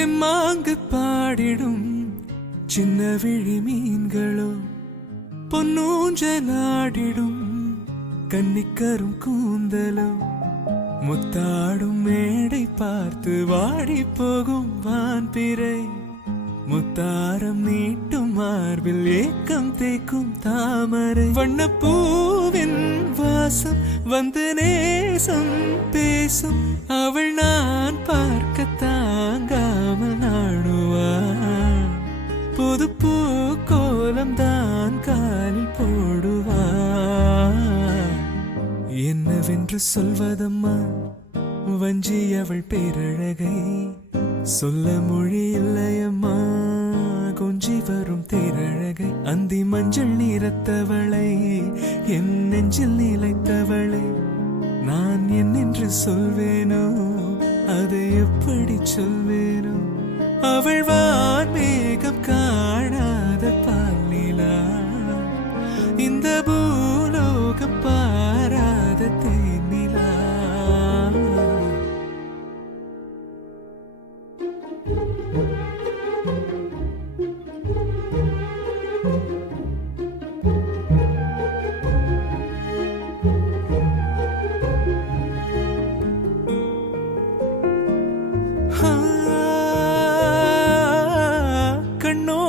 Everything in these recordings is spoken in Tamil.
தெம்மாங்கு பாடிடும் சின்ன விழி மீன்களோ பொன்னூஞ்சலாடிடும் கன்னிக்கரும் கூந்தலோ முத்தாடும் மேடை பார்த்து வாடி போகும் வான்பிறை முத்தாரம் நீட்டும் மார்பில் ஏக்கம் தேக்கும் தாமரை வண்ணப்பூவின் வாசம் வந்து நேசம் பேசும் அவள் நான் பார்க்க தாங்காமல் நாடுவாள் புது பூ கோலம் தான் காலில் போடுவாள் என்னவென்று சொல்வதம்மா வஞ்சி அவள் பேரழகை சொல்ல மொழி இல்லையம்மா கொஞ்சி வரும் தேரழகை அந்தி மஞ்சள் நிறத்தவளை என் நெஞ்சில் நிலைத்தவளை நான் என்னென்று சொல்வேனோ அதை எப்படி சொல்வேனோ அவள் வான்மேகம் காணாத பாலிலா இந்த பூலோகம் பாராத தேனிலா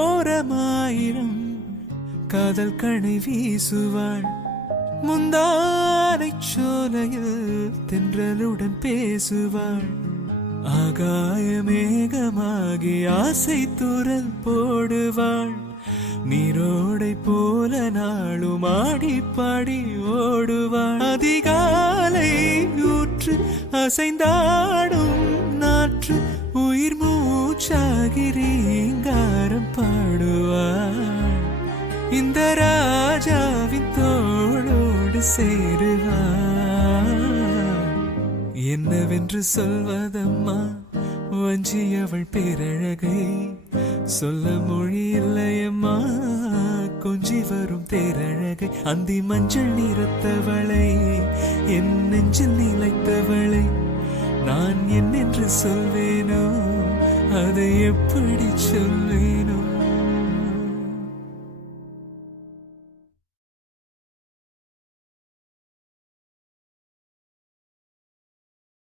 கண்ணோரமாயிரம் காதல் கணை வீசுவாள் முந்தானை சோலையில் தென்றலுடன் பேசுவாள் ஆகாய மேகமாகி ஆசை துரல் போடுவாள் நீரோடை போல நாளும் ஆடி பாடி ஓடுவாள் அதிகாலை ஊற்று அசைந்தாடும் நாற்று உயிர் மூச்சாகி ரீங்காரம் பாடுவாள் இந்த ராஜாவின் தோளோடு சேருவாள் என்னவென்று சொல்வதம்மா வஞ்சி அவள் பேரழகை சொல்ல மொழி இல்லையம்மா கொஞ்சி வரும் தேரழகை அந்தி மஞ்சள் நிறத்தவளை என் நெஞ்சில் நிலைத்தவளை நான் என்னென்று சொல்வேனோ அதை எப்படி சொல்வேனோ